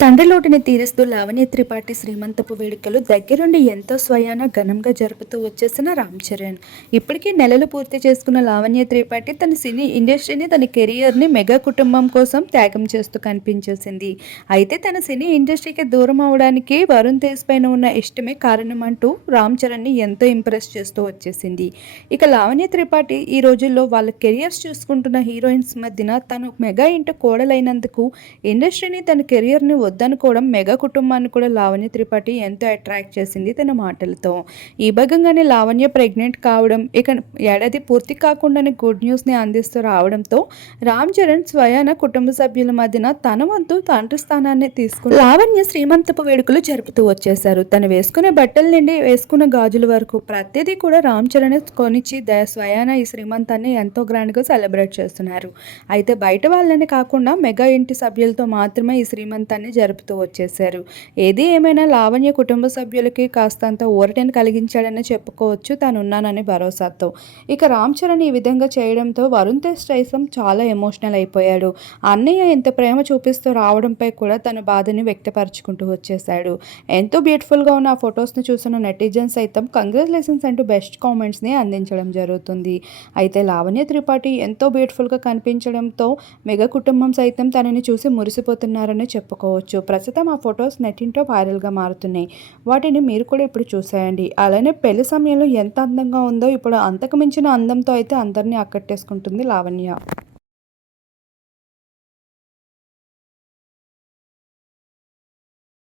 తండ్రి లోటుని తీరుస్తూ లావణ్య త్రిపాఠి శ్రీమంతపు వేడుకలు దగ్గరుండి ఎంతో స్వయాన ఘనంగా జరుపుతూ వచ్చేసిన రామ్ చరణ్. ఇప్పటికీ నెలలు పూర్తి చేసుకున్న లావణ్య త్రిపాఠి తన సినీ ఇండస్ట్రీని తన కెరియర్ని మెగా కుటుంబం కోసం త్యాగం చేస్తూ కనిపించేసింది. అయితే తన సినీ ఇండస్ట్రీకి దూరం అవడానికి వరుణ్ తేజ్ పైన ఉన్న ఇష్టమే కారణం అంటూ రామ్ చరణ్ని ఎంతో ఇంప్రెస్ చేస్తూ వచ్చేసింది. ఇక లావణ్య త్రిపాఠి ఈ రోజుల్లో వాళ్ళ కెరియర్స్ చూసుకుంటున్న హీరోయిన్స్ మధ్యన తను మెగా ఇంట కోడలైనందుకు ఇండస్ట్రీని తన కెరియర్ని వద్దనుకోవడం మెగా కుటుంబాన్ని కూడా లావణ్య త్రిపాఠి ఎంతో అట్రాక్ట్ చేసింది తన మాటలతో. ఈ భాగంగానే లావణ్య ప్రెగ్నెంట్ కావడం ఇక ఏడాది పూర్తి కాకుండానే గుడ్ న్యూస్ని అందిస్తూ రావడంతో రామ్ చరణ్ స్వయాన కుటుంబ సభ్యుల మధ్యన తన వంతు తండ్రి స్థానాన్ని తీసుకుని లావణ్య శ్రీమంతపు వేడుకలు జరుపుతూ వచ్చేశారు. తను వేసుకునే బట్టల నుండి వేసుకున్న గాజుల వరకు ప్రతిదీ కూడా రామ్ చరణ్ కొనిచ్చి ద స్వయాన ఈ శ్రీమంతాన్ని ఎంతో గ్రాండ్గా సెలబ్రేట్ చేస్తున్నారు. అయితే బయట వాళ్ళని కాకుండా మెగా ఇంటి సభ్యులతో మాత్రమే ఈ శ్రీమంతాన్ని జరుపుతూ వచ్చేశారు. ఏది ఏమైనా లావణ్య కుటుంబ సభ్యులకి కాస్తంత ఊరటని కలిగించాడని చెప్పుకోవచ్చు తాను ఉన్నానని భరోసాతో. ఇక రామ్ చరణ్ ఈ విధంగా చేయడంతో వరుణ్ తేజ్ సైతం చాలా ఎమోషనల్ అయిపోయాడు. అన్నయ్య ఇంత ప్రేమ చూపిస్తూ రావడంపై కూడా తన బాధని వ్యక్తపరచుకుంటూ వచ్చేశాడు. ఎంతో బ్యూటిఫుల్గా ఉన్న ఆ ఫొటోస్ని చూసిన నెటిజన్స్ సైతం కంగ్రాచులేషన్స్ అంటూ బెస్ట్ కామెంట్స్ని అందించడం జరుగుతుంది. అయితే లావణ్య త్రిపాఠి ఎంతో బ్యూటిఫుల్గా కనిపించడంతో మెగా కుటుంబం సైతం తనని చూసి మురిసిపోతున్నారని చెప్పుకోవచ్చు. ప్రస్తుతం ఆ ఫొటోస్ నెట్టింటో వైరల్గా మారుతున్నాయి. వాటిని మీరు కూడా ఇప్పుడు చూసేయండి. అలానే పెళ్ళి సమయంలో ఎంత అందంగా ఉందో ఇప్పుడు అంతకు మించిన అందంతో అయితే అందరినీ ఆకట్టేసుకుంటుంది లావణ్య.